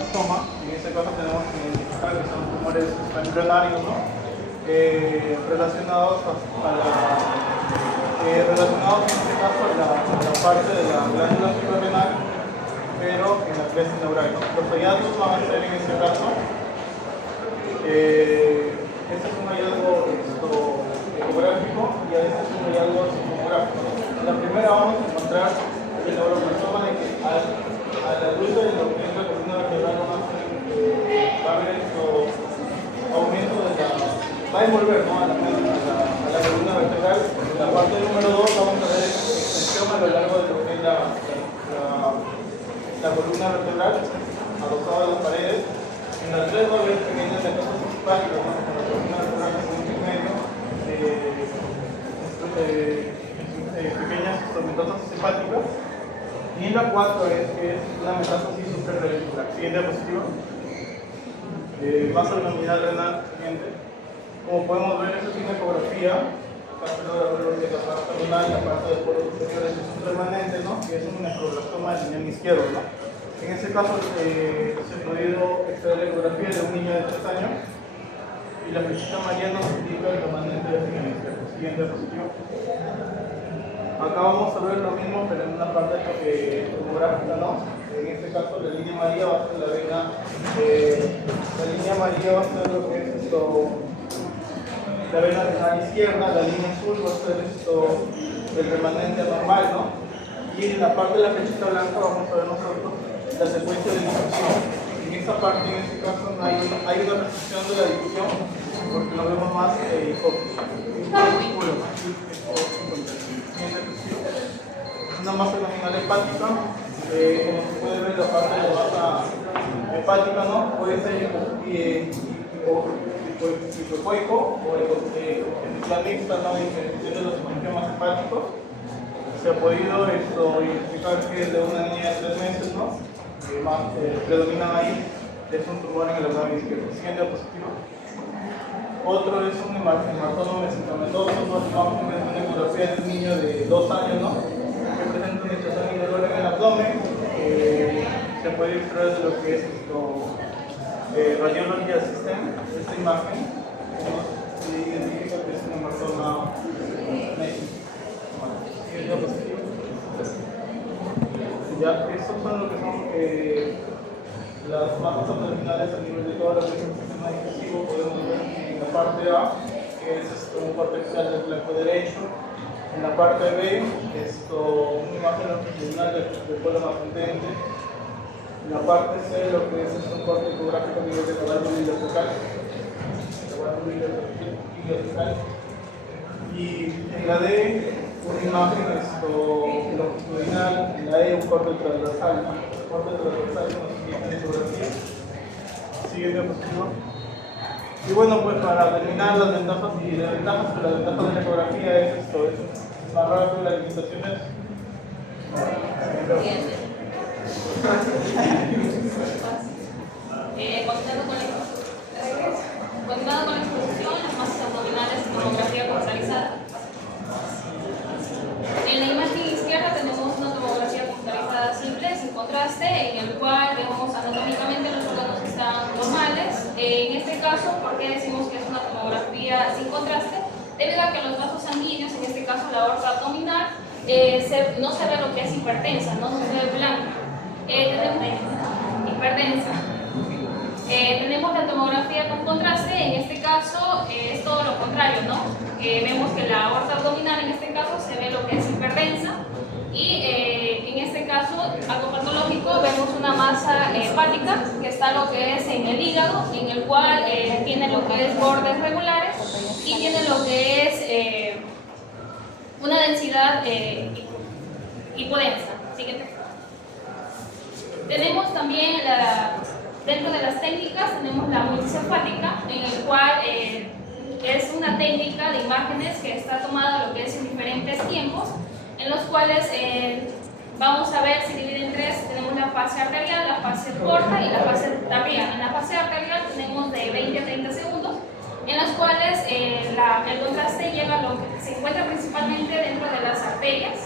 glioblastoma. En este caso tenemos que identificar que son tumores embrionarios, ¿no? Relacionados relacionados en este caso a la parte de la glándula suprarrenal, pero en la cresta neural, ¿no? Los hallazgos van a ser en este caso, este es un hallazgo ecográfico y este es un hallazgo sismográfico. En la primera vamos a encontrar el neuroblastoma de que a la luz de lo que es la columna vertebral va a haber aumento de la... va a envolver, ¿no? a la columna vertebral. En la parte número 2 vamos a ver extensión a lo largo de lo que es la columna vertebral, adosado a las paredes. En la 3 va a haber pequeñas metástasis hepáticas, ¿no? Con la columna vertebral en el medio, pequeñas metástasis hepáticas. Y en la 4 es una metástasis suprarrenal. Siguiente diapositiva. Más abdominal renal. Siguiente. Como podemos ver, esta es una ecografía. Acá se logra ver lo que es la parte abdominal y la parte del polo superior es un remanente, ¿no? Que es un nefroblastoma del riñón izquierdo, ¿no? En este caso se ha podido extraer la ecografía de un niño de 3 años y la flechita amarilla nos indica el remanente del riñón izquierdo. Siguiente diapositiva. Acá vamos a ver lo mismo, pero en una parte tomográfica, ¿no? En este caso, la línea amarilla va a ser la vena. La línea amarilla va a ser lo que es la vena renal izquierda, la línea azul va a ser el remanente anormal, ¿no? Y en la parte de la flechita blanca vamos a ver nosotros la secuencia de difusión. En esta parte, en este caso, hay una restricción de la difusión porque lo vemos más una masa abdominal hepática, como se puede ver la parte de la masa hepática, ¿no? Puede ser hipoecoico o la mixta, ¿no? De los hemangioma hepáticos. Se ha podido identificar que es de una niña de 3 meses, ¿no? Que más predominan ahí, es un tumor en el abdomen izquierdo. Siguiente diapositiva. Otro es un hematoma mesencamatoso, vamos a ver una ecografía de un niño de 2 años, ¿no? Que presenta una hinchazón y dolor en el abdomen. Se puede extraer de lo que es radiología system, esta imagen, se identifica que es un hematoma mesencamatoso. Ya, estos son lo que son las masas abdominales a nivel de toda la región del sistema digestivo. Podemos ver en la parte A, que es un corte axial del flanco derecho. En la parte B, una imagen longitudinal del polo ascendente. En la parte C, lo que es un corte ecográfico a nivel de caballo ileocecal. Y en la D, una imagen longitudinal, en la E un corte transversal, ¿no? Corte transversal con la ecografía. Siguiente diapositiva. Y bueno, pues para terminar las ventajas y desventajas, la ventaja de la ecografía es es más rápido, las limitaciones. Continuando con la exposición, las masas abdominales en tomografía computarizada. En la imagen izquierda tenemos una tomografía computarizada simple, sin contraste, en el cual vemos anatómicamente los órganos que están normales. En este caso, ¿por qué decimos que es una tomografía sin contraste? Debido a que los vasos sanguíneos, en este caso la aorta abdominal, no se ve lo que es hipertensa, no se ve blanca. Hipertensa. Tenemos la tomografía con contraste, en este caso es todo lo contrario, ¿no? Vemos que la aorta abdominal en este caso se ve lo que es hipertensa y en este caso, algo patológico, vemos una masa hepática que está lo que es en el hígado, en el cual tiene lo que es bordes regulares y tiene lo que es una densidad hipodensa. Siguiente. Tenemos también dentro de las técnicas tenemos la multicefálica, en el cual es una técnica de imágenes que está tomada lo que es en diferentes tiempos, en los cuales vamos a ver, se divide en 3, tenemos la fase arterial, la fase corta y la fase tardía. En la fase arterial tenemos de 20 a 30 segundos, en las cuales el contraste llega a lo que se encuentra principalmente dentro de las arterias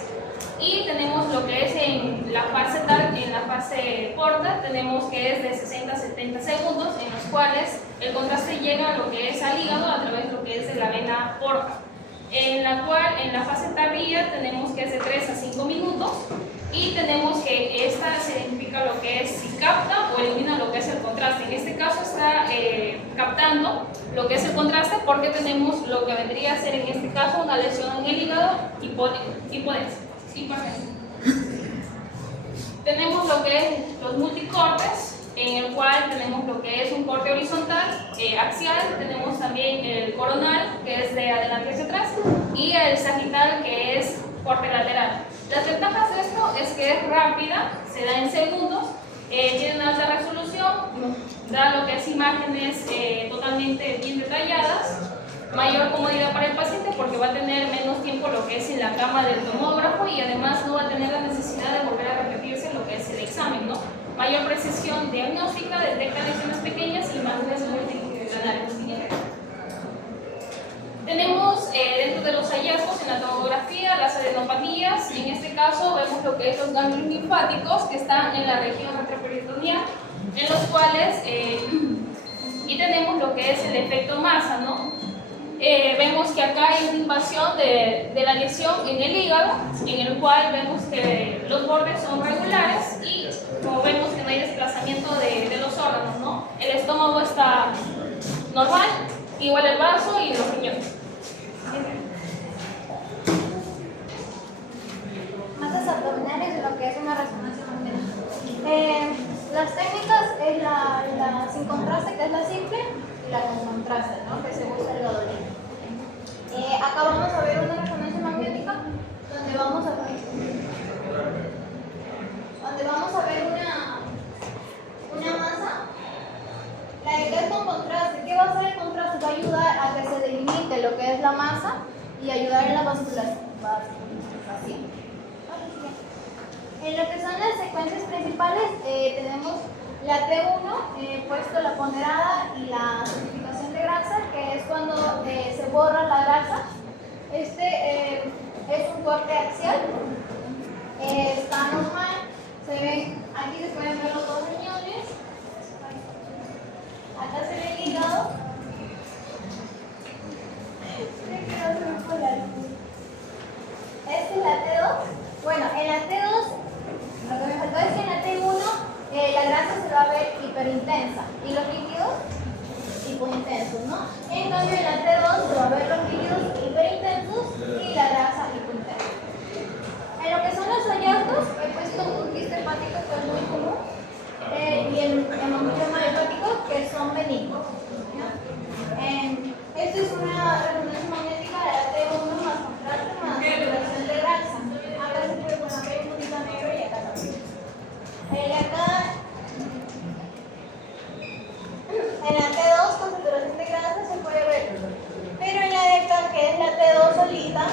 Y tenemos lo que es en la fase corta, tenemos que es de 60 a 70 segundos, en los cuales el contraste llega a lo que es al hígado a través de lo que es de la vena porta. En la fase tardía tenemos que es de 3 a 5 minutos, y tenemos que esta se identifica lo que es si capta o elimina lo que es el contraste. En este caso está captando lo que es el contraste, porque tenemos lo que vendría a ser en este caso una lesión en el hígado hipodensa. Tenemos lo que es los multicortes, en el cual tenemos lo que es un corte horizontal, axial, tenemos también el coronal, que es de adelante hacia atrás, y el sagital, que es corte lateral. Las ventajas de esto es que es rápida, se da en segundos, tiene una alta resolución, da lo que es imágenes totalmente bien detalladas, mayor comodidad para el paciente porque va a tener menos tiempo lo que es en la cama del tomógrafo, y además no va a tener la necesidad de volver a repetirse lo que es el examen, ¿no? Mayor precisión diagnóstica, detecta lesiones pequeñas y imágenes multidisciplinarias. Tenemos dentro de los hallazgos en la tomografía las adenopatías. En este caso vemos lo que es los ganglios linfáticos que están en la región retroperitoneal, en los cuales y tenemos lo que es el efecto masa, ¿no? Vemos que acá hay una invasión de la lesión en el hígado, en el cual vemos que los bordes son regulares y como vemos que no hay desplazamiento de los órganos, ¿no? El estómago está normal, igual el vaso y los riñones. Masas abdominales, lo que es una resonancia magnética. Las técnicas es la sin contraste, que es la simple, y la con contraste, ¿no? Que se usa el gadolino. Acá vamos a ver una resonancia magnética donde vamos a ver una masa. La de que es con contraste, ¿qué va a hacer el contraste? Va a ayudar a que se delimite lo que es la masa y ayudar en la vasculación. En lo que son las secuencias principales tenemos la T1, puesto la ponderada y la certificación de grasa, que es cuando se borra la grasa. Este es un corte axial, está normal, aquí se pueden ver los dos riñones, acá se ve el hígado. Esta es la T2. Bueno, en la T2, lo que me faltó es que en la T1 la grasa se va a ver hiperintensa y los líquidos hipointensos, ¿no? En cambio en la T2 se va a ver los líquidos hiperintensos y la grasa hipointensa. En lo que son los hallazgos, he puesto un quiste hepático que es muy común y el hemangioma hepático, que son benignos, ¿no? Esto es una resonancia magnética de la T1 más contraste más saturación de grasa. Acá se puede poner un poquito negro y acá también. En la T2 con saturación de grasa se puede ver, pero en la de acá, que es la T2 solita,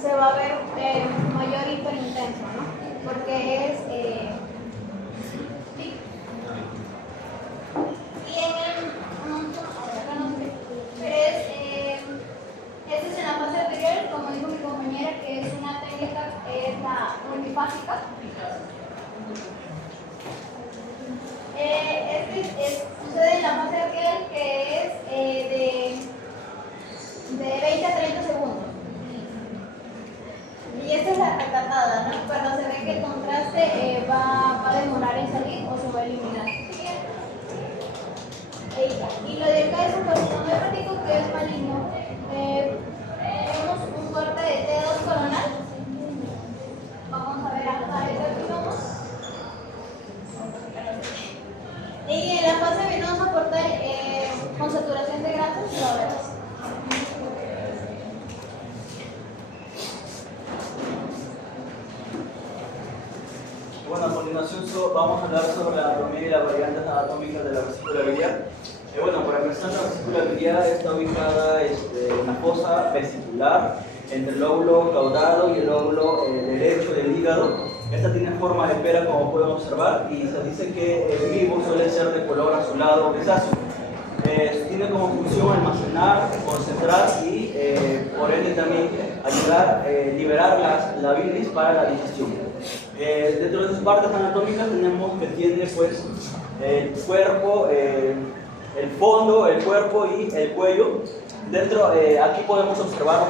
se va a ver mayor hiperintenso, ¿no? Porque es y en el esto es en la fase anterior, como dijo mi compañera, que es una técnica que es la unifásica. Sucede en la fase anterior, que es de 20 a 30 segundos. Y esta es la retratada, ¿no? Cuando se ve que el contraste va a demorar en salir o se va a eliminar. Y lo de acá es un carcinoma hepático que es maligno. Tenemos un corte de T2 coronal. Vamos a ver acá el carcinoma. Y en la fase venosa portal con saturación de grasa se va a ver así. Bueno, a continuación vamos a hablar sobre la anatomía y las variantes anatómicas de la vesícula biliar. Bueno, para empezar, la vesícula biliar está ubicada en la fosa vesicular entre el lóbulo caudado y el lóbulo derecho del hígado. Esta tiene forma de pera, como pueden observar, y se dice que el vivo suele ser de color azulado o grisáceo. Tiene como función almacenar, concentrar y por ende también ayudar a liberar la bilis para la digestión. Dentro de sus partes anatómicas tenemos que tiene pues el cuerpo, el fondo, el cuerpo y el cuello. Dentro, aquí podemos observar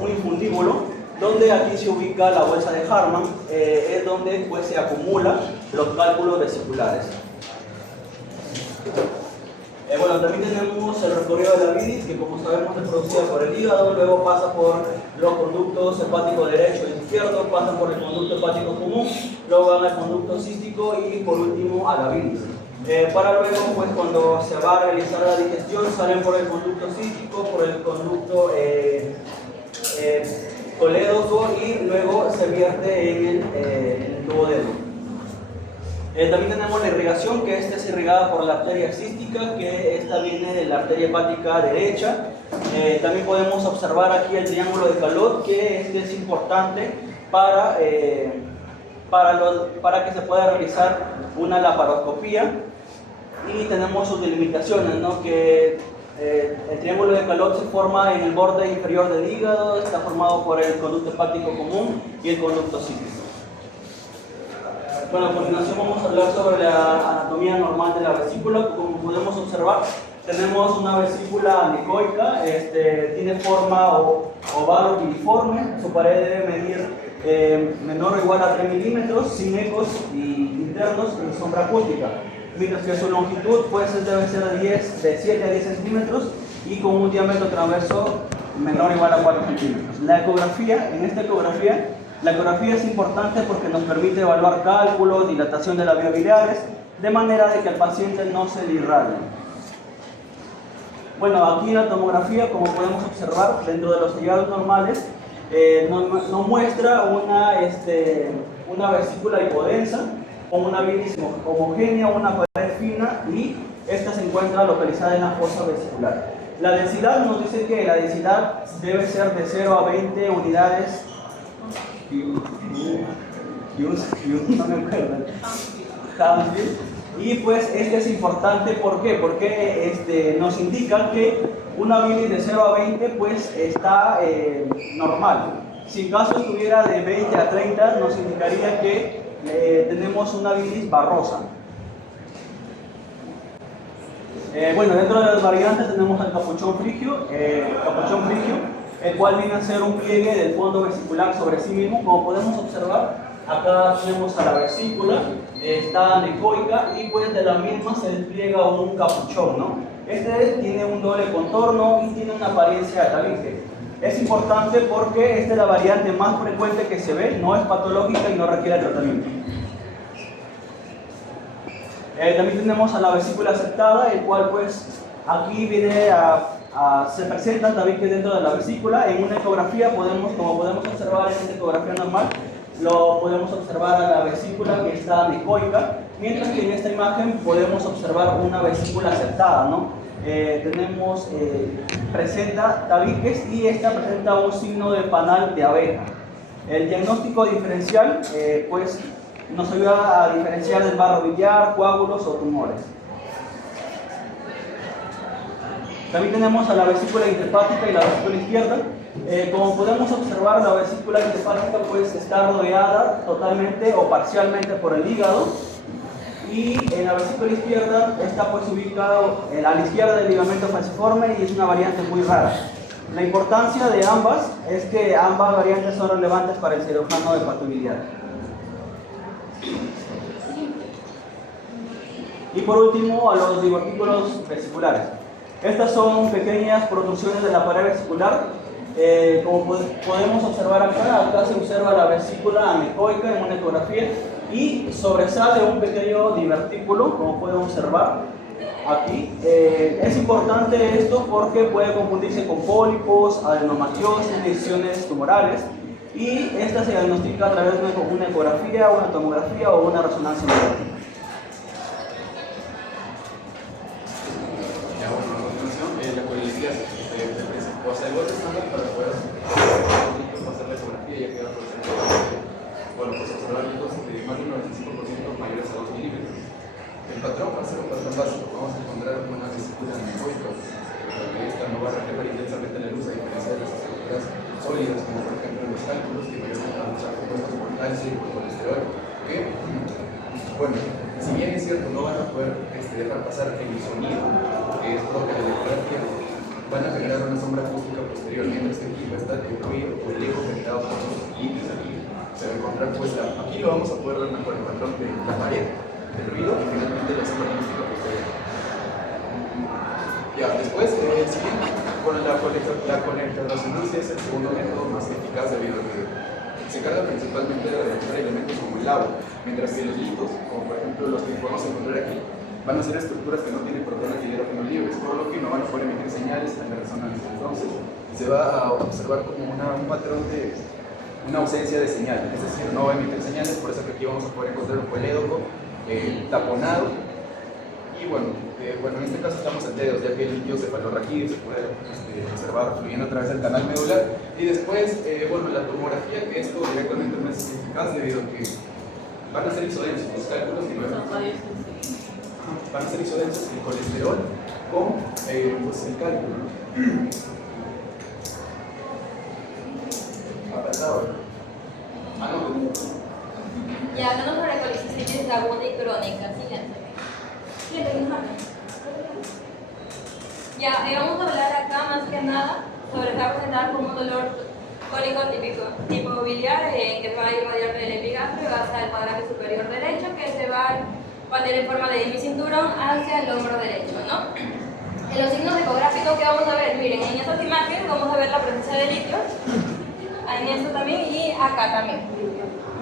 un infundíbulo, donde aquí se ubica la bolsa de Hartmann, es donde pues se acumulan los cálculos vesiculares. Bueno, también tenemos el recorrido de la bilis, que como sabemos es producida por el hígado, luego pasa por los conductos hepático derecho y izquierdo, pasan por el conducto hepático común, luego van al conducto cístico y por último a la bilis. Para luego, pues cuando se va a realizar la digestión, salen por el conducto cístico, por el conducto colédoco y luego se vierte en el duodeno. También tenemos la irrigación, que esta es irrigada por la arteria cística, que esta viene de la arteria hepática derecha. También podemos observar aquí el triángulo de Calot, que este es importante para que se pueda realizar una laparoscopía. Y tenemos sus delimitaciones, ¿no? Que el triángulo de Calot se forma en el borde inferior del hígado, está formado por el conducto hepático común y el conducto cístico. Bueno, a continuación vamos a hablar sobre la anatomía normal de la vesícula. Como podemos observar, tenemos una vesícula anecoica, tiene forma oval o piriforme, su pared debe medir menor o igual a 3 milímetros, sin ecos internos y sombra acústica, mientras que su longitud pues debe ser de 7 a 10 centímetros y con un diámetro transverso menor o igual a 4 centímetros. La ecografía, la ecografía es importante porque nos permite evaluar cálculos, dilatación de las vías biliares, de manera de que el paciente no se le irradie. Bueno, aquí en la tomografía, como podemos observar, dentro de los hallazgos normales, nos muestra una vesícula hipodensa, con una bilis homogénea, una pared fina, y esta se encuentra localizada en la fosa vesicular. La densidad nos dice que la densidad debe ser de 0 a 20 unidades no me acuerdo. Y pues es importante, ¿por qué? Porque nos indica que una bilis de 0 a 20 pues está normal. Si en caso estuviera de 20 a 30 nos indicaría que tenemos una bilis barrosa. Bueno, dentro de las variantes tenemos el capuchón frigio, el cual viene a ser un pliegue del fondo vesicular sobre sí mismo. Como podemos observar, acá tenemos a la vesícula, está anecoica y pues de la misma se despliega un capuchón, ¿no? Tiene un doble contorno y tiene una apariencia de tabique. Es importante porque esta es la variante más frecuente que se ve, no es patológica y no requiere tratamiento. También tenemos a la vesícula aceptada, el cual pues aquí viene se presenta también que dentro de la vesícula. En una ecografía como podemos observar en esta ecografía normal, lo podemos observar a la vesícula que está anecoica, mientras que en esta imagen podemos observar una vesícula aceptada, ¿no? Presenta tabiques y esta presenta un signo de panal de abeja. El diagnóstico diferencial pues nos ayuda a diferenciar del barro biliar, coágulos o tumores. También tenemos a la vesícula intrahepática y la vesícula izquierda. Como podemos observar, la vesícula intrahepática pues está rodeada totalmente o parcialmente por el hígado, y en la vesícula izquierda está pues ubicado a la izquierda del ligamento falciforme y es una variante muy rara. La importancia de ambas es que ambas variantes son relevantes para el cirujano de hepatobiliar. Y por último, a los divertículos vesiculares. Estas son pequeñas protrusiones de la pared vesicular. Como podemos observar acá se observa la vesícula anecoica en una ecografía y sobresale un pequeño divertículo, como pueden observar aquí. Es importante esto porque puede confundirse con pólipos, adenomatiosis, lesiones tumorales, y esta se diagnostica a través de una ecografía, una tomografía o una resonancia magnética. La colelidiasis, o sea, igual estándar para poder pasar la ecografía y ya quedar por ejemplo, bueno, pues observar hitos de más del 95% mayores a 2 milímetros. El patrón va a ser un patrón básico, vamos a encontrar una vesícula anecoica, porque esta no va a reflejar intensamente la luz a diferencia de las estructuras sólidas, como por ejemplo los cálculos, que mayormente vamos a compuestos por calcio y por colesterol. ¿Okay? Bueno, si bien es cierto, no van a poder dejar pasar el sonido, que es propio de la ecografía, van a generar una sombra acústica posterior, mientras que aquí va a estar el ruido o el eco generado por los líquidos aquí. Se va a encontrar, pues, aquí lo vamos a poder ver mejor el patrón de la pared, el ruido y finalmente la sombra acústica posterior. Ya, después, el siguiente, bueno, la colectorresonancia es el segundo método más eficaz debido a que se encarga principalmente de detectar elementos como el agua, mientras que los litos, como por ejemplo los que podemos encontrar aquí, van a ser estructuras que no tienen protones de hidrógeno libres, por lo que no van a poder emitir señales en la resonancia. Entonces, se va a observar como un patrón de una ausencia de señal, es decir, no va a emitir señales, por eso que aquí vamos a poder encontrar un colédoco taponado. Y bueno, en este caso estamos en dedos, ya que el líquido cefalorraquídeo se puede observar fluyendo a través del canal medular. Y después, la tomografía, que esto directamente no es eficaz debido a que van a ser isodensos los cálculos y van a ser isodensos el colesterol con el cálculo, ¿no? Ya hablando sobre colicitis aguda y crónica, siguiente. Ya, vamos a hablar acá más que nada sobre qué va a presentar como un dolor cólico típico, tipo biliar, que va a ir radiante del epigastrio hacia el cuadrante superior derecho, que se va a poner en forma de hemicinturón hacia el hombro derecho, ¿no? En los signos ecográficos que vamos a ver, miren, en estas imágenes vamos a ver la presencia de líquidos, en esto también y acá también.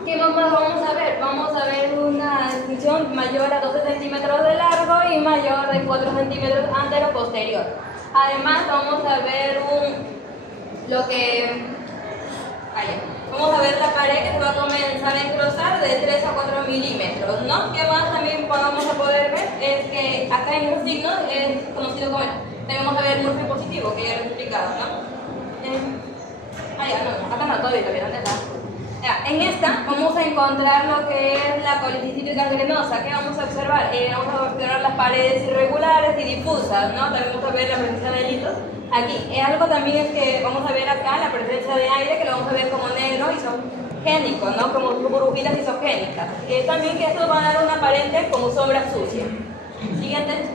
¿Qué más vamos a ver? Vamos a ver una extensión mayor a 12 centímetros de largo y mayor de 4 centímetros antero-posterior. Además vamos a ver vamos a ver la pared que se va a comenzar a engrosar de 3 a 4 milímetros, ¿no? ¿Qué más también vamos a poder ver? Es que acá en este signo es conocido como tenemos a ver Murphy positivo, que ya lo he explicado, ¿no? Acá no, todavía, ¿dónde está? En esta vamos a encontrar lo que es la colicitis gangrenosa. ¿Qué vamos a observar? Vamos a observar las paredes irregulares y difusas, ¿no? También vamos a ver la presencia de litos. Aquí, algo también es que vamos a ver acá la presencia de aire, que lo vamos a ver como negro isogénico, ¿no? Como burbujitas isogénicas. También que esto va a dar una aparente como sombra sucia. Siguiente.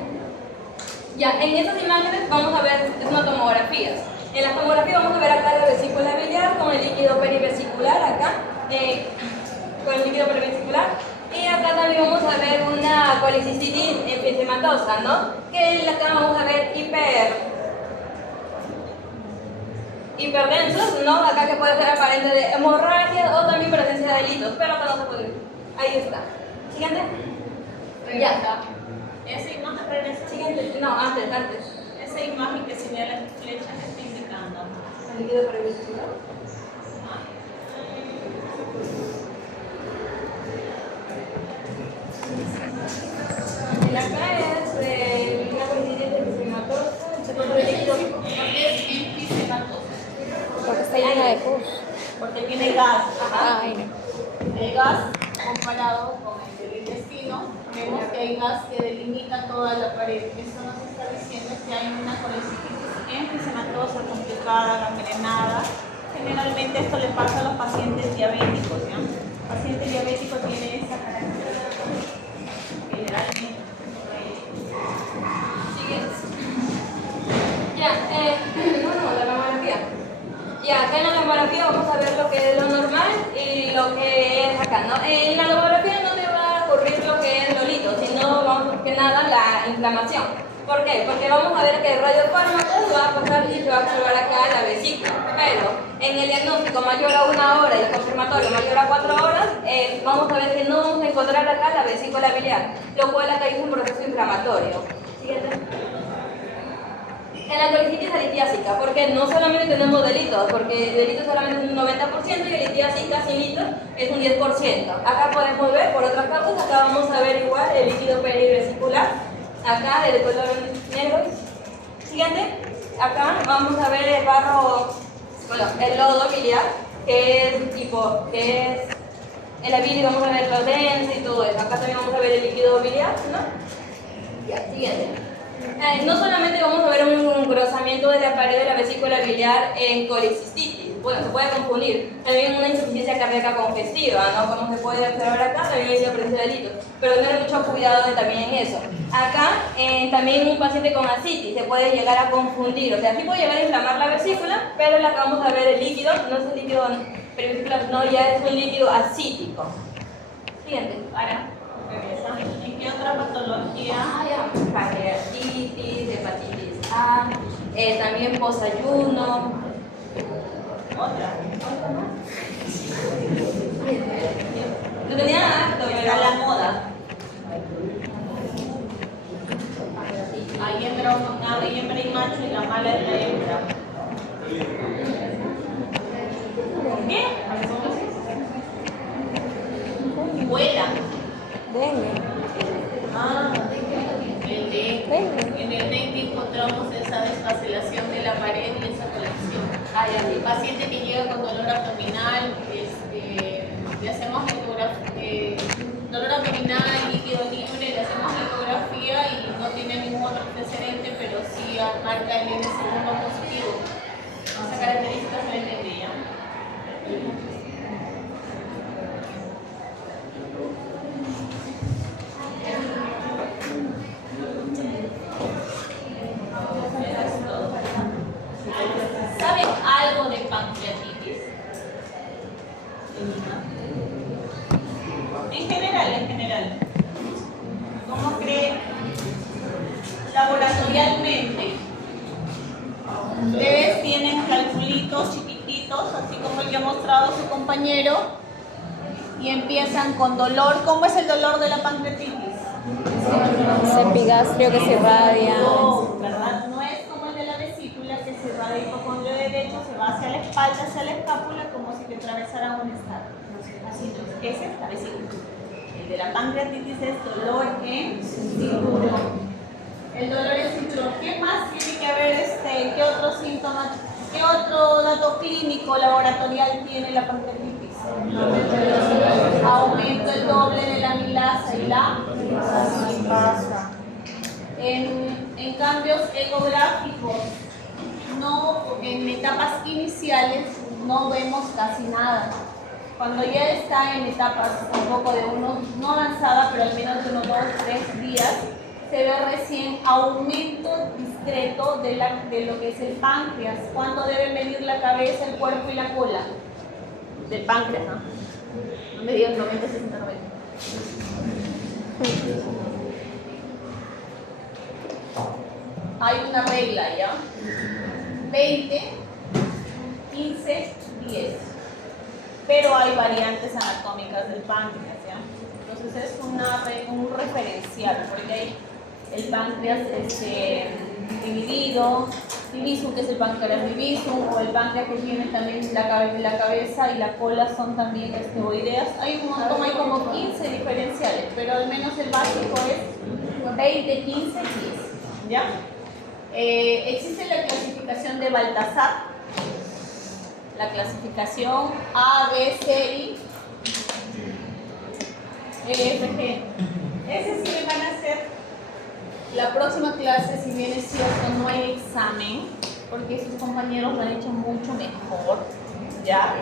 Ya, en estas imágenes vamos a ver unas tomografías. En la tomografía vamos a ver acá la vesícula biliar con el líquido perivesicular, acá, con el líquido perivesicular. Y acá también vamos a ver una colicitis enfisемatosa, ¿no? Que acá vamos a ver hiperdensos, ¿no? Acá que puede ser aparente de hemorragia o también presencia de litos, pero acá no se puede ver. Ahí está. Siguiente. Ya está. Esa imagen regresa. Siguiente. No, antes. Esa imagen que señala las flechas que está indicando. El líquido perivesicular. El acá es una colicitis enfisемatosa, se encuentra el líquido. Porque es enfisемatosa. Porque está llena de pus. Porque tiene gas. Aire. El gas, comparado con el del intestino, vemos que hay gas que delimita toda la pared. Esto nos está diciendo que hay una colicitis enfisematosa, complicada, gangrenada. Generalmente esto le pasa a los pacientes diabéticos, ¿ya? El paciente diabético tiene esa característica. Generalmente. Siguiente. Ya, la tomografía. Ya, acá en la tomografía vamos a ver lo que es lo normal y lo que es acá, ¿no? En la tomografía no te va a ocurrir lo que es lolito, sino vamos que nada la inflamación. ¿Por qué? Porque vamos a ver que el radiofármaco va a pasar y se va a observar acá la vesícula, pero en el diagnóstico mayor a 1 hora y el confirmatorio mayor a 4 horas, vamos a ver que no vamos a encontrar acá la vesícula biliar, lo cual acá hay un proceso inflamatorio. Siguiente. En la colicitis alitiásica, porque no solamente tenemos delitos, porque delitos solamente es un 90% y alitiásica sin litos es un 10%. Acá podemos ver, por otras causas, acá vamos a ver igual el líquido perivesicular, acá el color negro. Siguiente, acá vamos a ver el barro, el lodo biliar, que es en la bilis vamos a ver lo denso y todo eso. Acá también vamos a ver el líquido biliar, ¿no? Ya, siguiente. No solamente vamos a ver un engrosamiento de la pared de la vesícula biliar en colecistitis, bueno, se puede confundir, también una insuficiencia cardíaca congestiva, ¿no? Como se puede observar acá, también hay una presencia de delitos, pero tener mucho cuidado también en eso. Acá, también un paciente con ascitis se puede llegar a confundir, o sea, sí puede llegar a inflamar la vesícula, pero acá vamos a ver el líquido, no es un líquido perivesicular, no, ya es un líquido ascítico. Siguiente, ahora. ¿En qué otra patología? Pancreatitis, hepatitis A, también posayuno. Otra. Lo tenía harto, Está la moda. Hay hembra y macho y la mala es la hembra. ¿Qué? Vuela. Ah, el dengue. En el dengue encontramos esa desfacelación de la pared y esa colección. El paciente que llega con dolor abdominal, le hacemos dolor abdominal, líquido libre, le hacemos la ecografía y no tiene ningún otro antecedente, pero sí marca el N segundo positivo. Esa característica se le tendría. ¿Saben algo de pancreatitis? En general. ¿Cómo creen? Laboratorialmente. Ustedes tienen calculitos chiquititos, así como el que ha mostrado su compañero, y empiezan con dolor. ¿Cómo es el dolor de la pancreatitis? Epigastrio que se irradia. No, ¿verdad? No es como el de la vesícula que se irradia hipocondrio derecho, se va hacia la espalda, hacia la escápula, como si te atravesara un estado. Así no, esa es la vesícula. El de la pancreatitis es dolor en cinturón. El dolor en cinturón. ¿Qué más tiene que haber? ¿Qué otros síntomas? ¿Qué otro dato clínico laboratorial tiene la pancreatitis? Aumento el doble de la amilasa y la pasa. En cambios ecográficos, en etapas iniciales no vemos casi nada. Cuando ya está en etapas un poco no avanzada, pero al menos de unos 2-3 días, se ve recién aumento discreto de lo que es el páncreas. ¿Cuánto debe medir la cabeza, el cuerpo y la cola? Del páncreas, ¿no? No me digan 90, 60, 90. Hay una regla, ¿ya? 20, 15, 10. Pero hay variantes anatómicas del páncreas, ¿ya? Entonces es un referencial, porque hay el páncreas dividido, divisum, que es el páncreas divisum, o el páncreas que tiene también la cabeza y la cola son también ovoideas. Hay un montón, hay como 15 diferenciales, pero al menos el básico es 20, 15, 10, ¿ya? Existe la clasificación de Baltasar, la clasificación A, B, C y F, G. Ese sí me van a hacer la próxima clase, si bien es cierto, no hay examen, porque sus compañeros lo han hecho mucho mejor, ¿ya?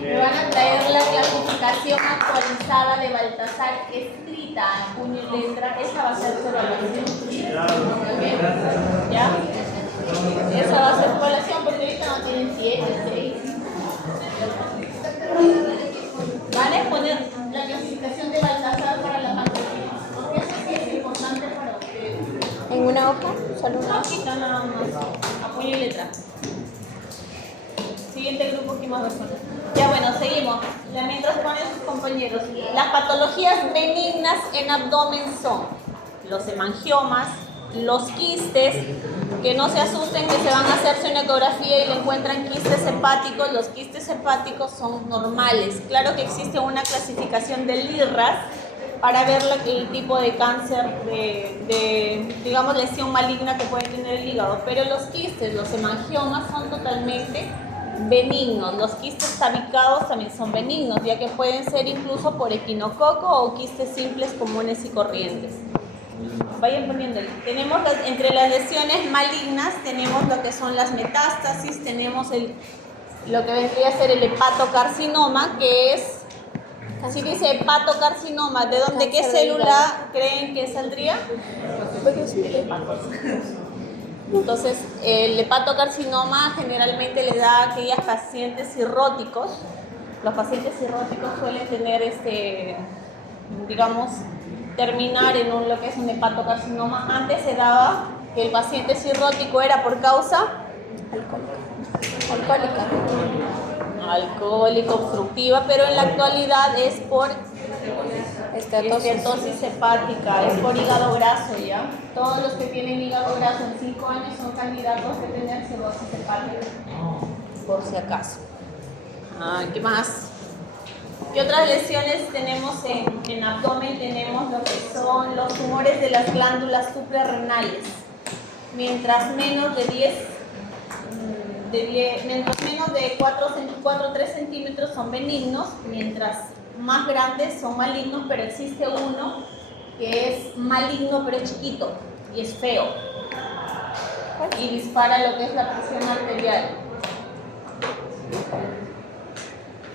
Me van a traer la clasificación actualizada de Baltasar, escrita en puño y letra. Esa va a ser su evaluación. ¿Ya? Esa va a ser su evaluación, porque ahorita no tienen 7, 6. Van a exponer la clasificación de Baltasar para la pancreatitis, porque eso sí es importante para ustedes. ¿En una hoja? ¿Solo una hoja? Hojita nada más, a puño y letra. Siguiente grupo, ¿qué más va a poner? Ya bueno, seguimos. Mientras ponen sus compañeros. Las patologías benignas en abdomen son los hemangiomas, los quistes, que no se asusten que se van a hacerse una ecografía y le encuentran quistes hepáticos. Los quistes hepáticos son normales. Claro que existe una clasificación del IRRAS para ver el tipo de cáncer, digamos, lesión maligna que puede tener el hígado. Pero los quistes, los hemangiomas son totalmente benignos. Los quistes tabicados también son benignos, ya que pueden ser incluso por equinococo o quistes simples comunes y corrientes. Vayan poniéndole. Tenemos entre las lesiones malignas, tenemos lo que son las metástasis, tenemos lo que vendría a ser el hepatocarcinoma, que es, si dice hepatocarcinoma, ¿de dónde qué célula creen que saldría? El hepato. Entonces, el hepatocarcinoma generalmente le da a aquellos pacientes cirróticos. Los pacientes cirróticos suelen tener, digamos, terminar en lo que es un hepatocarcinoma. Antes se daba que el paciente cirrótico era por causa alcohólica obstructiva, pero en la actualidad es por estatosis hepática, es por hígado graso, ¿ya? Todos los que tienen hígado graso en 5 años son candidatos a tener cirrosis hepática, por si acaso. ¿Qué más? ¿Qué otras lesiones tenemos en abdomen? Tenemos lo que son los tumores de las glándulas suprarrenales. Mientras menos de 4 o 3 centímetros son benignos, mientras más grandes son malignos, pero existe uno que es maligno pero es chiquito y es feo y dispara lo que es la presión arterial.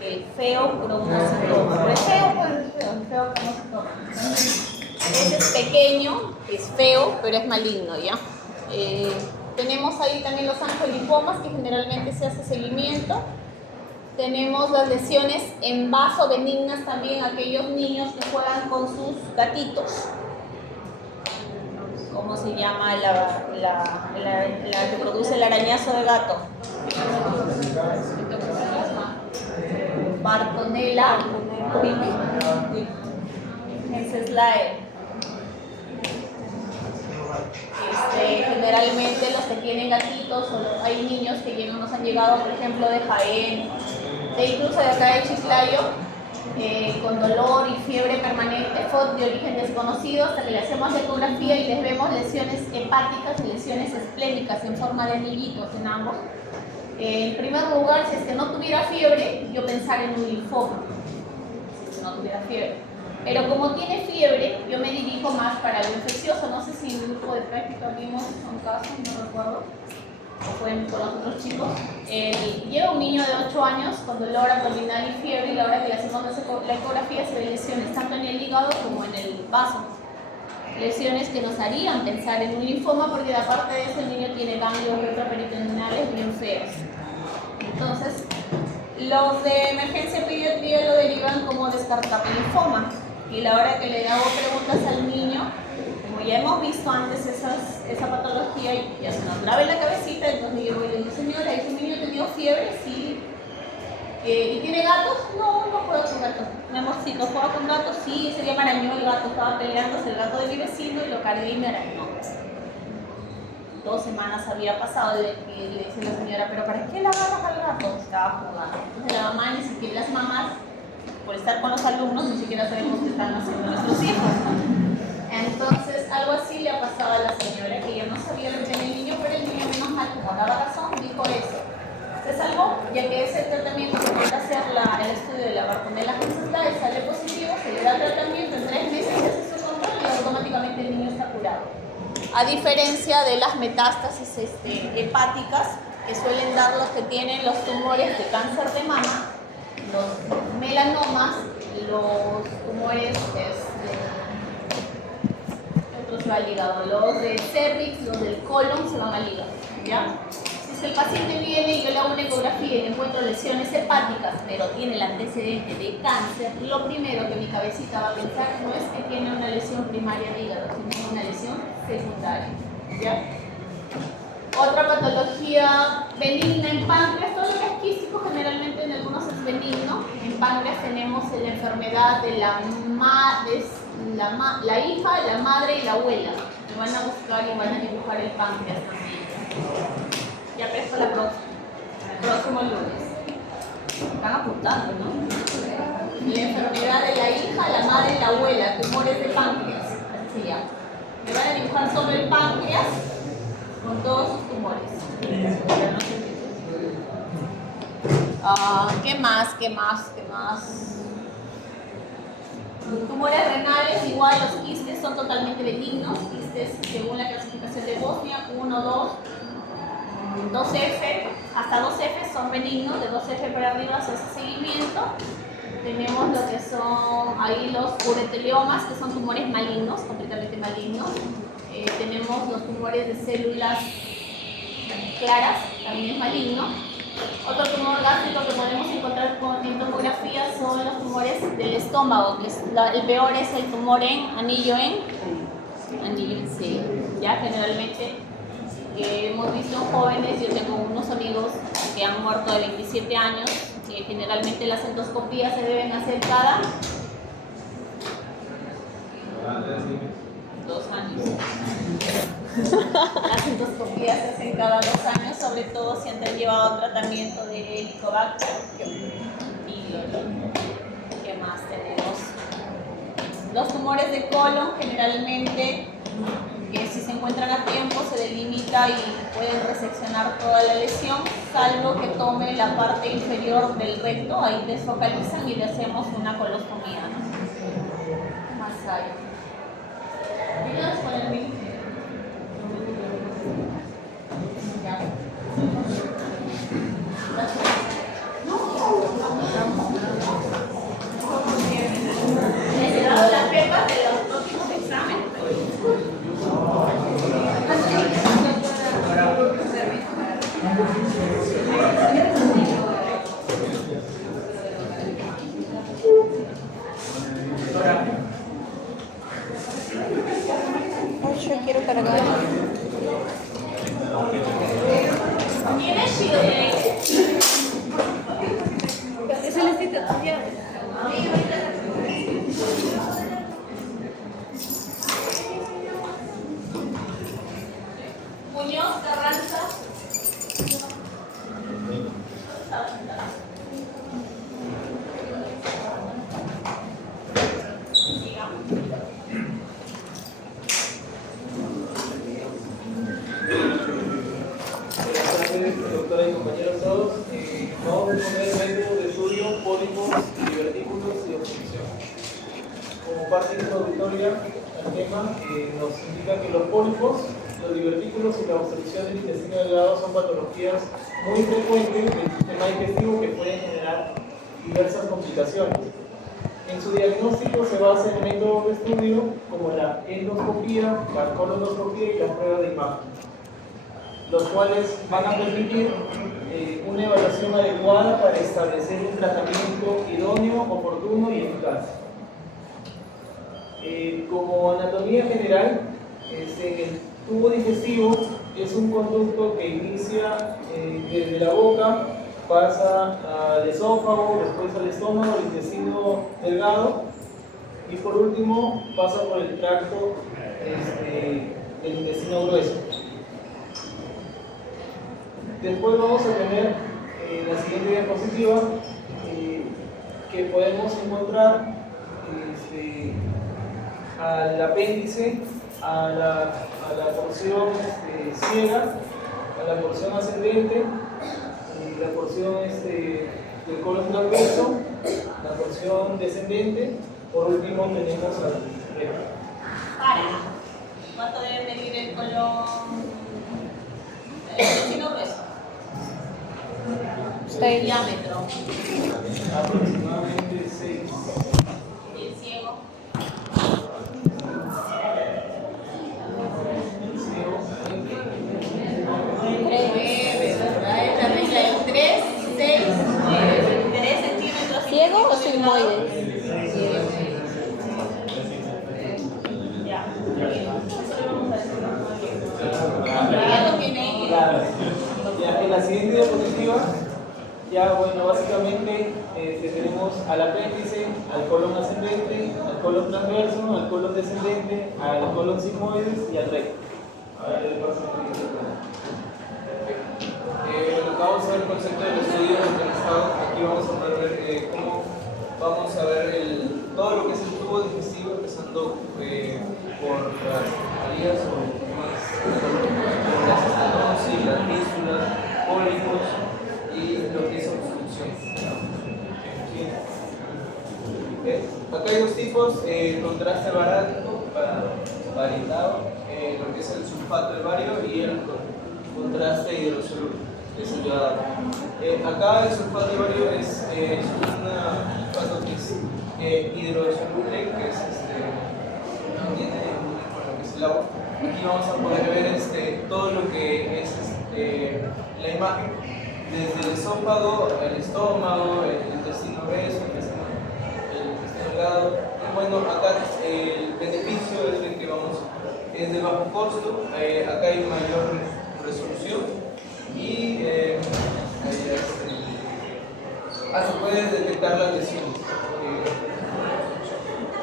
El feo cromocitoma. Es feo, pues el feo cromocitoma. Ese es pequeño, es feo, pero es maligno, ¿ya? Tenemos ahí también los angiolinfomas, que generalmente se hace seguimiento. Tenemos las lesiones en vaso benignas también, aquellos niños que juegan con sus gatitos. ¿Cómo se llama la que produce el arañazo de gato? Bartonella. Ese es generalmente los que tienen gatitos, hay niños que nos han llegado, por ejemplo, de Jaén, incluso de acá de Chiclayo, con dolor y fiebre permanente, FOD de origen desconocido, hasta que le hacemos ecografía y les vemos lesiones hepáticas y lesiones esplénicas en forma de anillitos en ambos. En primer lugar, si es que no tuviera fiebre, yo pensar en un linfoma, si es que no tuviera fiebre. Pero como tiene fiebre, yo me dirijo más para lo infeccioso. No sé si en el grupo de práctica vimos un caso, no recuerdo, o fue con los otros chicos. Llega un niño de 8 años con dolor abdominal y fiebre, y la hora que le hacemos la ecografía se ven lesiones tanto en el hígado como en el vaso. Lesiones que nos harían pensar en un linfoma, porque aparte de eso el niño tiene ganglios retroperitoneales bien feos. Entonces, los de emergencia pediatría lo derivan como descartable linfoma. Y la hora que le hago preguntas al niño, como ya hemos visto antes esa patología y ya se nos graba en la cabecita, entonces yo voy y le digo, señora, ¿y su niño ha tenido fiebre? Sí. ¿Y tiene gatos? No, no juega con gatos. Mi amorcito, ¿juega con gatos? Sí, ese día me arañó el gato, estaba peleándose el gato de mi vecino y lo cargué y me arañó. 2 semanas había pasado y le dice la señora, ¿pero para qué le agarras al gato? Estaba jugando. Entonces la mamá, ni siquiera las mamás, por estar con los alumnos, ni siquiera sabemos qué están haciendo nuestros hijos. Entonces algo así le ha pasado a la señora, que yo no sabía lo que tenía el niño, pero el niño, menos mal, como daba razón, dijo eso. Se salvó, ya que ese tratamiento se puede hacer el estudio de la Bartonella Concentrada y sale positivo, se le da tratamiento en 3 meses, se hace su control y automáticamente el niño está curado. A diferencia de las metástasis hepáticas, que suelen dar los que tienen los tumores de cáncer de mama, los melanomas, los tumores otros se va al hígado, los de cervix, los del colon se van al hígado, ¿ya? Si el paciente viene y yo le hago una ecografía y le encuentro lesiones hepáticas, pero tiene el antecedente de cáncer, lo primero que mi cabecita va a pensar no es que tiene una lesión primaria de hígado, sino una lesión secundaria, ¿ya? Otra patología benigna en páncreas, todo lo que es quístico generalmente en algunos es benigno. En páncreas tenemos la enfermedad de la hija, la madre y la abuela. Me van a buscar y van a dibujar el páncreas también. Ya presto la próxima, el próximo lunes. Están apuntando, ¿no? La enfermedad de la hija, la madre y la abuela, tumores de páncreas, así se llama. Me van a dibujar solo el páncreas con todos sus tumores. ¿Qué más? Tumores renales, igual los quistes Estos son totalmente benignos, este es según la clasificación de Bosnia, 1, 2, 2F, hasta 2F son benignos, de 2F para arriba se hace seguimiento. Tenemos lo que son ahí los ureteliomas, que son tumores malignos, completamente malignos. Tenemos los tumores de células claras, también es maligno. Otro tumor gástrico que podemos encontrar en tomografía son los tumores del estómago, que es el peor es el tumor en anillo sí. Ya generalmente hemos visto en jóvenes, yo tengo unos amigos que han muerto de 27 años, que generalmente las endoscopías se deben hacer cada 2 años. Las endoscopías se hacen cada 2 años, sobre todo si han llevado tratamiento de Helicobacter pylori. ¿Qué más tenemos? Los tumores de colon generalmente, que si se encuentran a tiempo se delimita y pueden reseccionar toda la lesión, salvo que tome la parte inferior del recto, ahí desfocalizan y le hacemos una colostomía, ¿no? ¿Qué más hay? ¿Ayudas con el mío? Necesitamos las pepas de los próximos exámenes. Yo quiero cargar. ¿Tienes chido? Eso necesito cambiar. Muñoz, Carranza. Doctora y compañeros todos, vamos a exponer el método de estudio, pólipos, divertículos y obstrucción. Como parte introductoria al tema, nos indica que los pólipos, los divertículos y la obstrucción del intestino delgado son patologías muy frecuentes del sistema digestivo que pueden generar diversas complicaciones. En su diagnóstico se basa en métodos de estudio como la endoscopía, la colonoscopía y la prueba de imagen, los cuales van a permitir una evaluación adecuada para establecer un tratamiento idóneo, oportuno y eficaz. Como anatomía general, el tubo digestivo es un conducto que inicia desde la boca, pasa al esófago, después al estómago, al intestino delgado y por último pasa por el tracto del intestino grueso. Después vamos a tener la siguiente diapositiva que podemos encontrar al apéndice, a la porción ciega, a la porción ascendente, la porción del colon transverso, la porción descendente, por último tenemos al recto. ¿Cuánto debe medir el colon? El intestino grueso. El diámetro. Aproximadamente 6. ¿Y el ciego? El ciego, 9, ¿verdad? Es la regla del 3, 6, 9. 3 centímetros. ¿Ciego o sigmoides? Ya. Ya lo tiene ahí. claro. Ya, en la siguiente diapositiva, ya bueno, básicamente tenemos al apéndice, al colon ascendente, al colon transverso, al colon descendente, al colon sigmoides y al recto. Ahora le paso a Vamos a ver el concepto del estudio organizado. Aquí vamos a ver cómo vamos a ver todo lo que es el tubo digestivo, empezando por las vías o más las estenosis, las fístulas, pólipos y lo que es obstrucción. Acá hay dos tipos, contraste barato para varietado, lo que es el sulfato de bario y el contraste hidrosoluble. Eso ya, acá el sulfato de bario es un sulfato que es hidrosoluble, que es no tiene con lo que es el agua. Aquí vamos a poder ver todo lo que es la imagen, desde el esófago, el estómago, el intestino grueso, el intestino delgado. Y bueno, acá el beneficio es de que es de bajo costo, acá hay mayor resolución y se puede detectar las lesiones.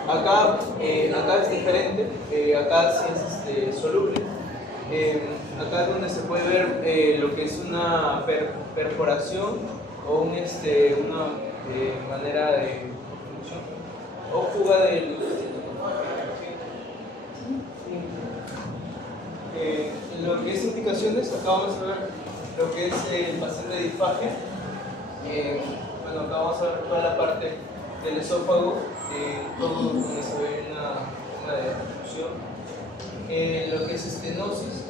Acá es diferente, acá sí es soluble. Acá es donde se puede ver lo que es una perforación o una manera de obstrucción o fuga del intestino. Lo que es indicaciones, acá vamos a ver lo que es el paciente de disfagia. Bueno, acá vamos a ver toda la parte del esófago, todo donde se ve una destrucción. Lo que es estenosis,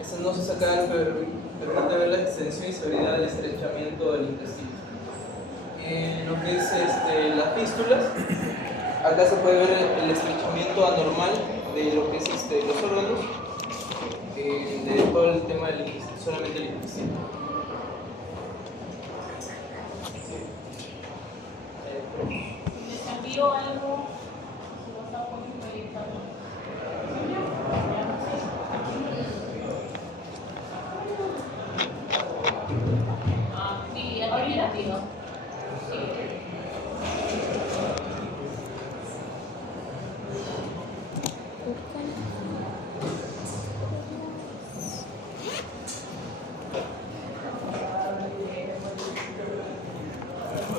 estenosis acá permite ver la extensión y severidad del estrechamiento del intestino. Lo que es las fístulas, acá se puede ver el estrechamiento anormal de lo que es los órganos, de todo el tema del intestino, solamente el intestino. ¿Les envío algo? Si no está proyectando. Sí, ahorita digo. Sí.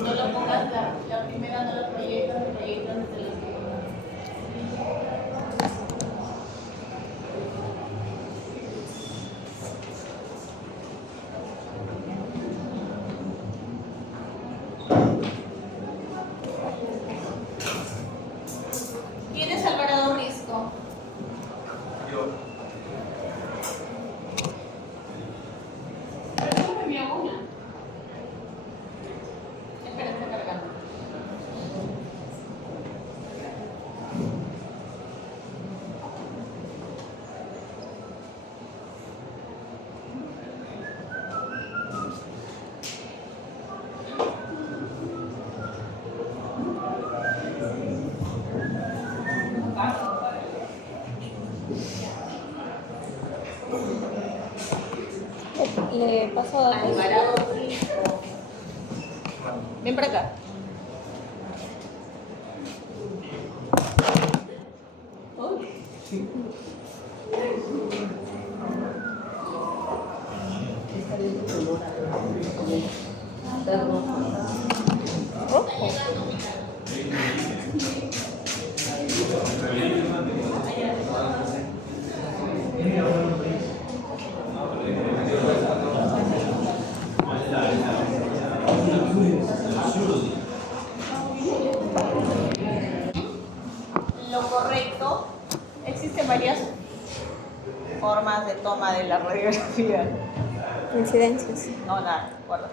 No lo pongas la primera, no la proyectas desde el segundo. ¿Quién es Alvarado Risco? Yo. Pregúntame a una. Espera, está cargando. Le paso datos. Alvarado Risco. Ven para acá. Lo correcto, existen varias formas de toma de la radiografía. Incidencias. No, nada, de acuerdo.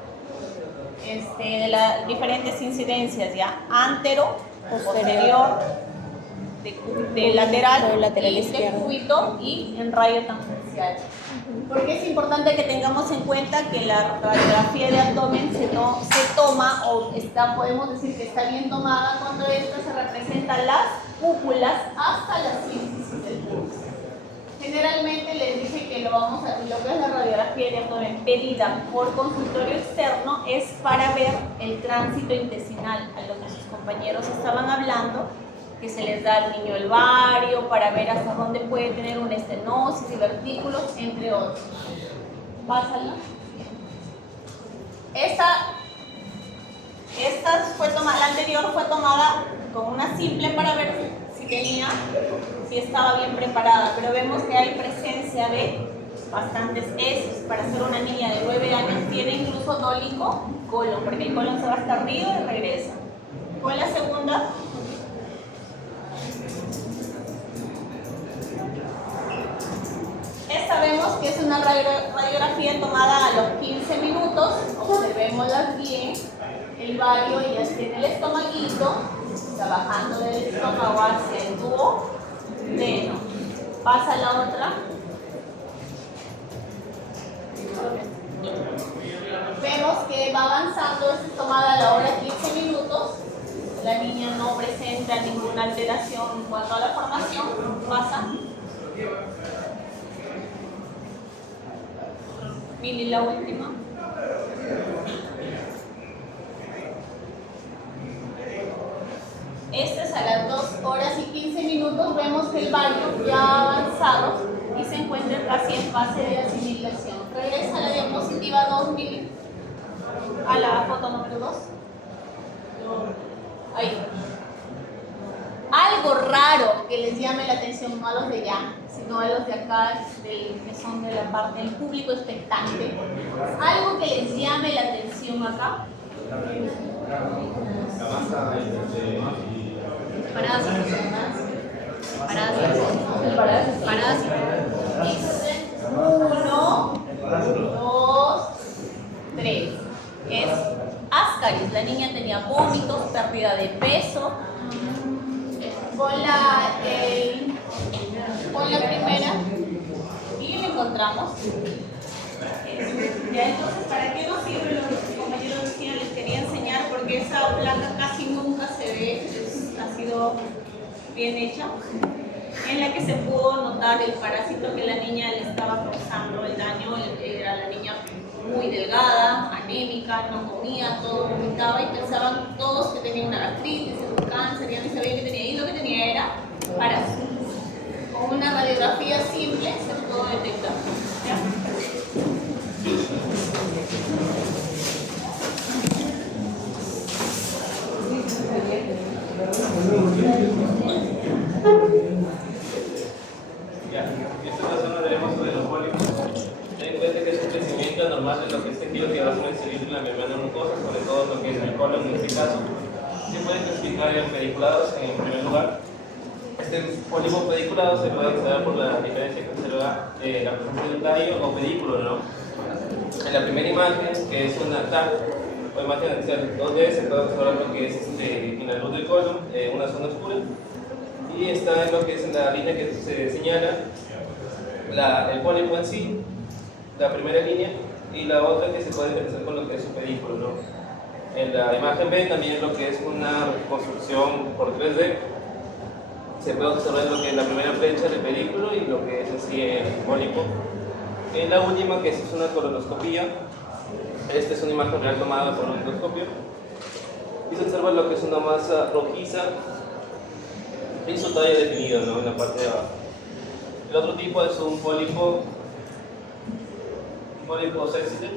De las diferentes incidencias, ya. Antero, posterior, de lateral, O lateral y de izquierdo. cúbito y en rayo tangencial. Porque es importante que tengamos en cuenta que la radiografía de abdomen se toma o podemos decir que está bien tomada cuando esta se representan las cúpulas hasta la síntesis del pulso. Generalmente les dije que lo que es la radiografía de abdomen pedida por consultorio externo es para ver el tránsito intestinal, a lo que sus compañeros estaban hablando, que se les da al niño el bario para ver hasta dónde puede tener una estenosis, divertículos, entre otros. Pásala. La anterior fue tomada con una simple para ver si estaba bien preparada, pero vemos que hay presencia de bastantes heces. Para ser una niña de 9 años tiene incluso dólico colon, porque el colon se va hasta arriba y regresa. Con la segunda, que es una radiografía tomada a los 15 minutos. Observémoslas bien. El vario ya tiene el estomaguito, está bajando del estómago hacia el duodeno. Pasa la otra. Vemos que va avanzando, es tomada a la hora 15 minutos. La niña no presenta ninguna alteración en cuanto a la formación. Pasa. Mili, la última. Este es a las 2 horas y 15 minutos. Vemos que el vario ya ha avanzado y se encuentra casi en fase de asimilación. Regresa a la diapositiva 2, Mili. A la foto número 2. Ahí. Algo raro que les llame la atención, no a los de allá, sino a los de acá, que son de la parte del público expectante. Algo que les llame la atención acá. Parásitos. Dicen 1, 2, 3. Es ascaris. La niña tenía vómitos, pérdida de peso. Con la primera y la encontramos. Ya, entonces, ¿para qué nos sirve lo que sus compañeros decían? Les quería enseñar porque esa placa casi nunca se ve, ha sido bien hecha, en la que se pudo notar el parásito que la niña le estaba causando el daño. Era la niña muy delgada, anémica, no comía, todo vomitaba y pensaban todos que tenía una artritis, un cáncer, ya no sabían qué tenía, y lo que tenía era parásito. Con una radiografía simple se pudo detectar. ¿Ya? Ya, esta es la zona del hermoso de los pólipos. Ten en cuenta que es un crecimiento anormal de lo que es tejido que va a inserir en la membrana mucosa, sobre todo lo que es el colon en este caso. Se puede clasificar en pediculados en primer lugar. Este pólipo pediculado se puede observar por la diferencia que se le da la presencia de un tallo o pedículo, ¿no? En la primera imagen, que es una TAC, o imagen axial 2D, se puede observar lo que es en la luz del colon, una zona oscura. Y está en lo que es en la línea que se señala el pólipo en sí, la primera línea, y la otra que se puede interesar con lo que es su pedículo, ¿no? En la imagen B también lo que es una reconstrucción por 3D, se puede observar lo que es la primera flecha del pedículo y lo que es así el pólipo. En la última, que es una colonoscopía, esta es una imagen real tomada por un endoscopio, y se observa lo que es una masa rojiza y su tallo definido, ¿no? En la parte de abajo. El otro tipo es un pólipo sexual.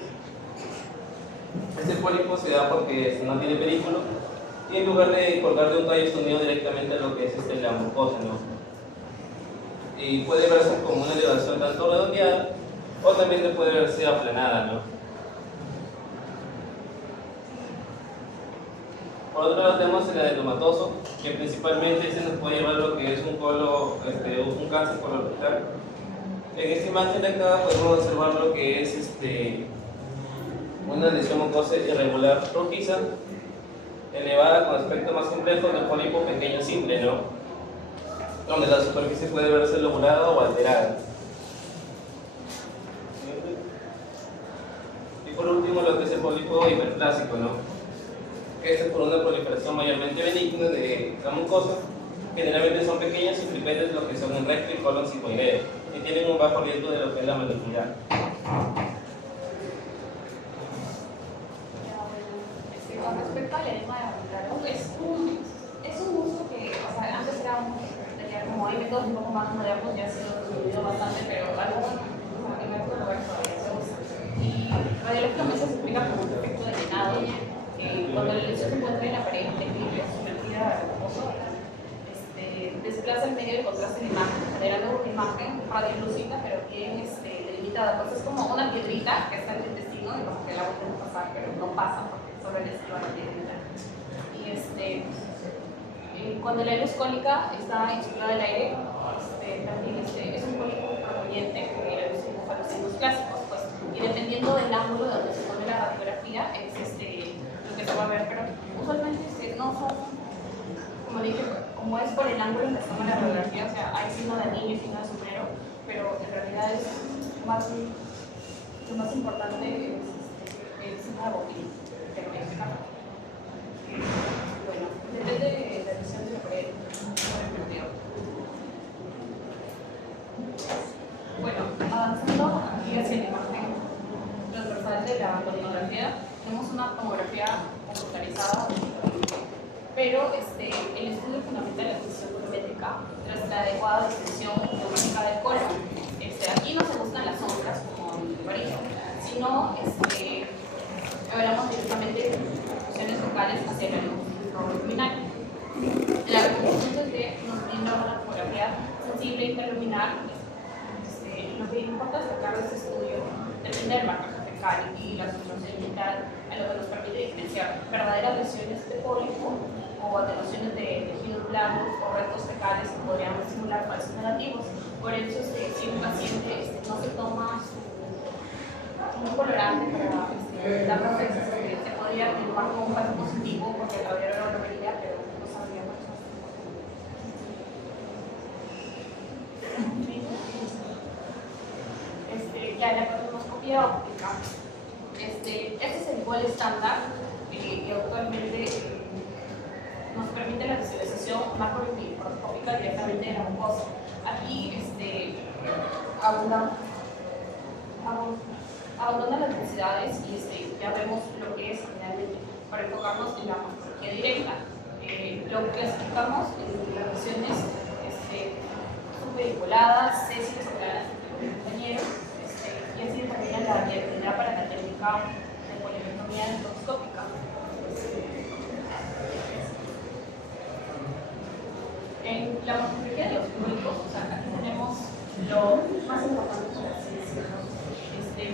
Este pólipo se da porque no tiene pedículo y en lugar de colgar de un tallo está unido directamente a lo que es la mucosa, ¿no? Y puede verse como una elevación tanto redondeada o también puede verse aplanada, ¿no? Por otro lado tenemos el adenomatoso, que principalmente se nos puede llevar lo que es un cáncer colorectal. En esta imagen de acá podemos observar lo que es una lesión mucosa irregular rojiza, elevada con aspecto más complejo de un pólipo pequeño simple, ¿no? Donde la superficie puede verse lobulada o alterada. Y por último lo que es el pólipo hiperplásico, ¿no? Este es por una proliferación mayormente benigna de la mucosa. Generalmente son pequeñas y flipentes lo que son el recto y colon sigmoideo, y tienen un bajo riesgo de lo que es la malignidad. Con respecto al edema de Avoltaro, es un uso que, o sea, antes era tenía como hay métodos un poco más modernos, ya se lo he estudiado bastante, pero algo en primer lugar todavía se usa. Y radiológicamente se explica como un efecto de llenado, cuando la lesión se encuentra en la pared equilibrio sumergida al reposo, desplaza el medio de contraste de imagen, generando una imagen radiolúcida, pero bien delimitada. Pues es como una piedrita que está en el intestino y como que el agua puede pasar, pero no pasa porque solo le esquiva la piedrita. Y cuando la luz cólica está insuflada al aire, también es un pólipo prominente, que la luz empuja los es por el ángulo en que estamos en la radiografía, o sea, hay signo de anillo y signo de sombrero, pero en realidad es lo más importante es el signo de boquilla, que lo voy a explicar. Bueno, depende de la visión de la pared, bueno, avanzando aquí hacia la imagen transversal de la tomografía, tenemos una tomografía computarizada, pero el estudio fundamental de la posición volumétrica tras la adecuada distensión geométrica del colon. Aquí no se buscan las sombras como en el varillo, sino hablamos directamente de funciones focales hacia el luminal. La recomendación es de una tomografía sensible e interluminar. Lo que importa destacar de este estudio depende del marcaje fecal y la solución vital, a lo que nos permite diferenciar verdaderas lesiones de pólipo o atenuaciones de tejidos blandos o restos fecales que podrían simular falsos negativos. Por eso, si un paciente no se toma un colorante para la prótesis, se podría tomar como un falso positivo porque la abrieron la normalidad, pero no sabríamos. Ya la colonoscopia óptica. Este es el gol estándar que actualmente nos permite la visualización macromicroscópica directamente de la mucosa. Aquí abundan las necesidades y ya vemos lo que es finalmente para enfocarnos en la macroscopía directa. Lo clasificamos en las lesiones subpericuladas, sésiles o claras entre los compañeros, y así determina la viabilidad para la técnica de polimetomía endoscópica. En la morfología de los públicos, o sea, aquí tenemos lo más importante, por así decirlo,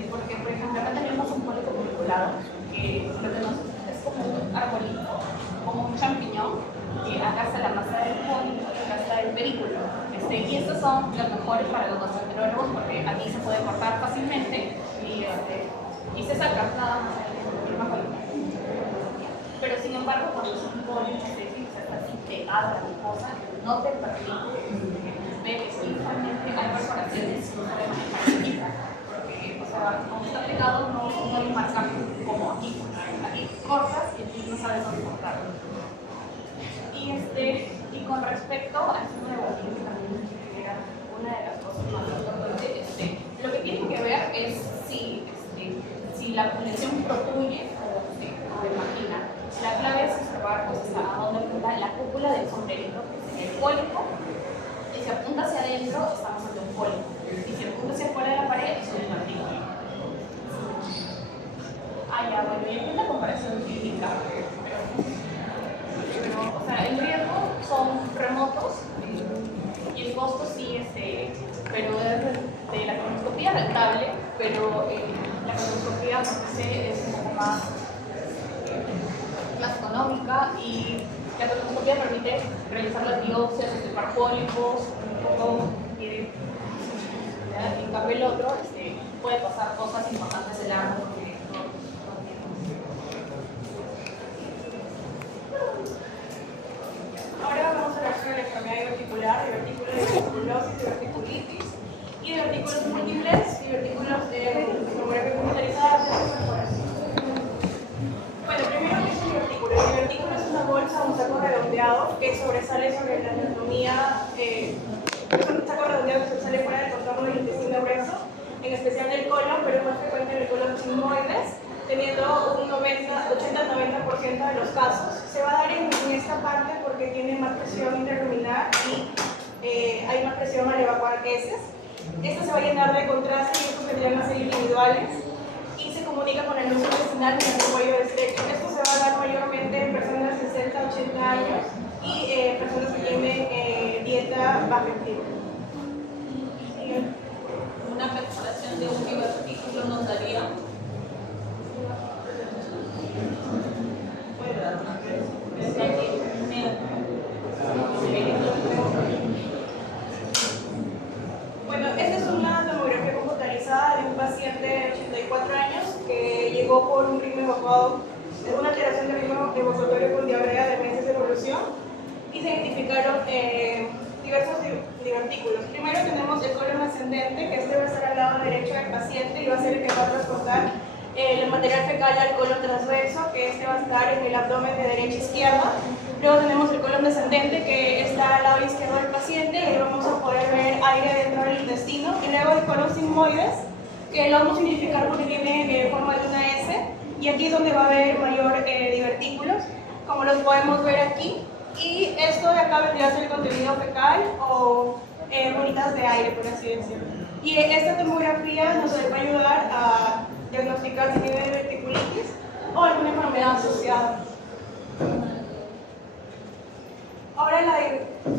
porque por ejemplo acá tenemos un pólipo vinculado que lo que nos es como un arbolito, como un champiñón, que acá está la masa del pólipo y acá está el pedículo. Y estos son los mejores para los gastroenterólogos porque aquí se puede cortar fácilmente y se saca nada más el mismo color. Pero sin embargo, cuando es un pólipo específico, está así pegado a la mucosa, no te permite ver específicamente hay perforaciones que no se pueden manejar chiquitas. Porque, o sea, como está pegado, no hay marcar como aquí. Aquí cortas y aquí no sabes dónde cortarlo. Y con respecto al signo de boquilla, que era una de las cosas más importantes, lo que tienen que ver es si la lesión protruye o imagina. La clave es observar pues, a dónde apunta la cúpula del sombrerito, que es el pólipo, y si apunta hacia adentro, estamos ante un pólipo, y si apunta hacia afuera de la pared, es un matrícula. Ya, bueno, y aquí la comparación clínica, pero o sea, el riesgo son remotos y el costo sí, pero de la colonoscopía rentable, pero la colonoscopía es un poco más económica y la colonoscopia permite realizar las biopsias, extirpar pólipos, un poco y en cambio el otro puede pasar cosas importantes del ano porque no Ahora vamos a hablar sobre la enfermedad diverticular, diverticulosis, diverticulitis y divertículos múltiples, divertículos de tomografía computarizada. Bueno, primero, ¿qué es un divertículo? El divertículo es una bolsa o un saco redondeado que sobresale sobre la anatomía, es un saco redondeado que sobresale fuera del contorno del intestino grueso, en especial del colon, pero es más frecuente en el colon sigmoides, teniendo un 80-90% de los casos. Se va a dar en esta parte porque tiene más presión interluminar y hay más presión al evacuar heces. Esta se va a llenar de contraste y estos vendrían a ser individuales y se comunica con el uso intestinal mediante el cuello estrecho. Esto se va a dar mayormente en personas de 60-80 años y personas que tienen dieta baja en fibra. Una perforación de un divertículo nos daría Bueno, esta es una tomografía computarizada de un paciente de 84 años que llegó por un ritmo evacuado, una alteración del ritmo evacuatorio con diarrea de meses de evolución y se identificaron diversos divertículos. Primero tenemos el colon ascendente, que este va a estar al lado derecho del paciente y va a ser el que va a transportar el material fecal al colon transverso, que este va a estar en el abdomen de derecha a izquierda. Luego tenemos el colon descendente, que está al lado izquierdo del paciente, y ahí vamos a poder ver aire dentro del intestino. Y luego el colon sigmoides, que lo vamos a identificar porque tiene forma de una S, y aquí es donde va a haber mayor divertículos, como los podemos ver aquí. Y esto de acá vendría a ser el contenido fecal o bolitas de aire, por así decirlo. Y esta tomografía nos va a ayudar a diagnosticar si tiene diverticulitis o alguna enfermedad asociada. Ahora la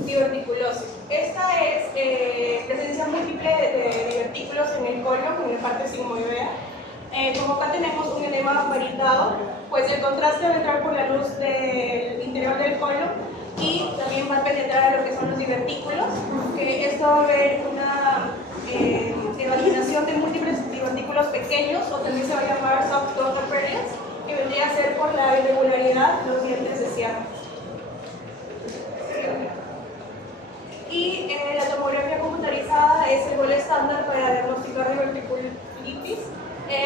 diverticulosis. Esta es presencia múltiple de divertículos en el colon, en la parte sigmoidea. Como acá tenemos un edema variado, pues el contraste va a entrar por la luz del interior del colon y también va a penetrar a lo que son los divertículos, que esto va a haber una evaginación de múltiples divertículos pequeños, o también se va a llamar soft arterias, que vendría a ser por la irregularidad de los dientes de cierre. Y la tomografía computarizada es el gol estándar para diagnosticar diverticulitis.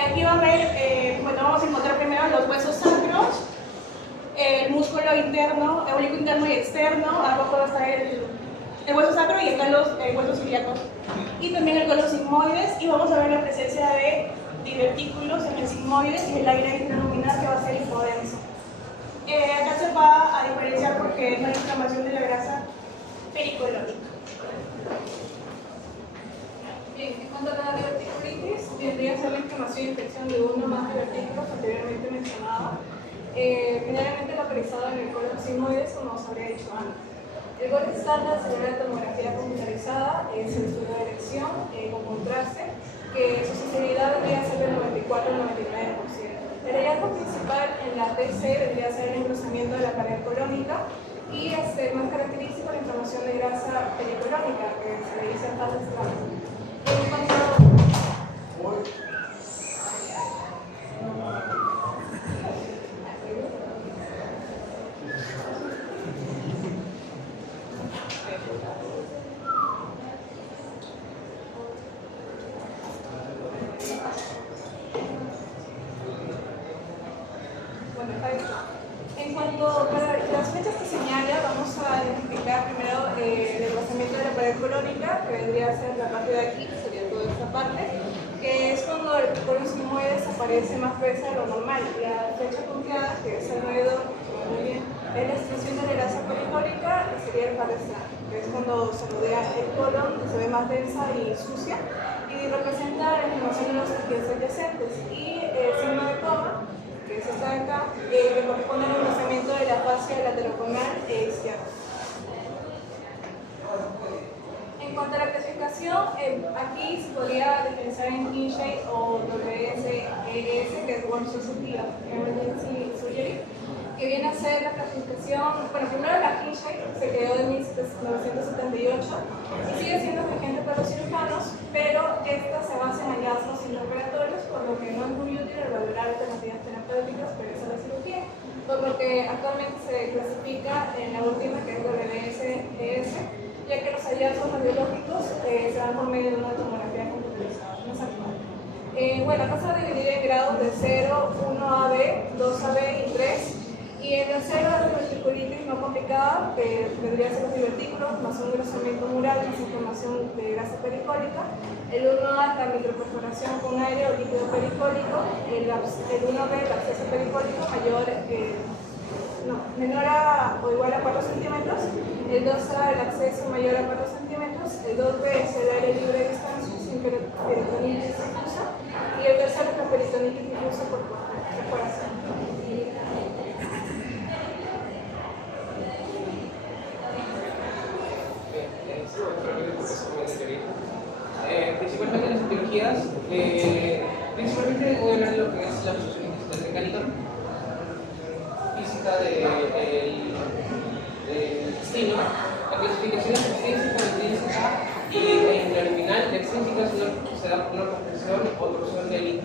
Aquí va a ver, bueno, vamos a encontrar primero los huesos sacros, el músculo interno, el oblicuo interno y externo, abajo va a estar el hueso sacro y acá los huesos ilíacos. Y también el colon sigmoides, y vamos a ver la presencia de divertículos en el sigmoides y el aire intraluminal, que va a ser hipodenso. Acá se va a diferenciar porque no hay inflamación de la grasa pericolónica. Bien, en cuanto a la diverticulitis, tendría que ser la inflamación y infección de uno o más divertículos anteriormente mencionado, generalmente localizado en el colon sigmoides, como os habría dicho antes. El gol estándar sería la tomografía computarizada, es el estudio de erección con contraste, que su sensibilidad vendría a ser del 94 al 99%. El hallazgo principal en la TC vendría a ser el engrosamiento de la pared colónica y más característico la inflamación de grasa pericolónica, que se le dice en fases trampas. En cuanto para las flechas que señala, vamos a identificar primero el engrosamiento de la pared colónica, que vendría a ser la parte de aquí, que sería toda esta parte, que es cuando el colon sigmoides aparece más gruesa de lo normal. La flecha punteada, que es el alrededor, muy bien, es la extensión de la grasa pericólica, que sería el parestral, que es cuando se rodea el colon, que se ve más densa y sucia, y representa la inflamación de los tejidos adyacentes. Y el signo de coma, que es esta de acá, que corresponde al engrosamiento de la fascia lateroconal izquierda. En cuanto a la clasificación, aquí se podría diferenciar en Kinsey o WSES, que es World Society of Emergency Surgery, que viene a ser la clasificación. Bueno, primero la Kinsey se creó en 1978 y sigue siendo vigente para los cirujanos, pero esta se basa en hallazgos intraoperatorios, por lo que no es muy útil el valorar alternativas terapéuticas previas a la cirugía, por lo que actualmente se clasifica en la última, que es WSES, ya que los hallazgos radiológicos se dan por medio de una tomografía computarizada, no es actual. Bueno, acá se va a dividir en grados de 0, 1AB, 2AB y 3. Y en el 0 es la diverticulitis no complicada, que vendría a ser los divertículos, más un engrosamiento mural, más inflamación de grasa pericólica. El 1A es la microperforación con aire o líquido pericólico. El 1B, el absceso pericólico menor a o igual a 4 centímetros. El 2A, el absceso mayor a 4 centímetros. El 2B es el aire libre de distancia sin peritonitis difusa. Y el tercero es la peritonitis difusa por perforación. Principalmente en las cirugías, principalmente voy a hablar de lo que es la posición mecánica física del intestino, la clasificación extrínseca, intrínseca y intraluminal. La extrínseca se da por una compresión o torsión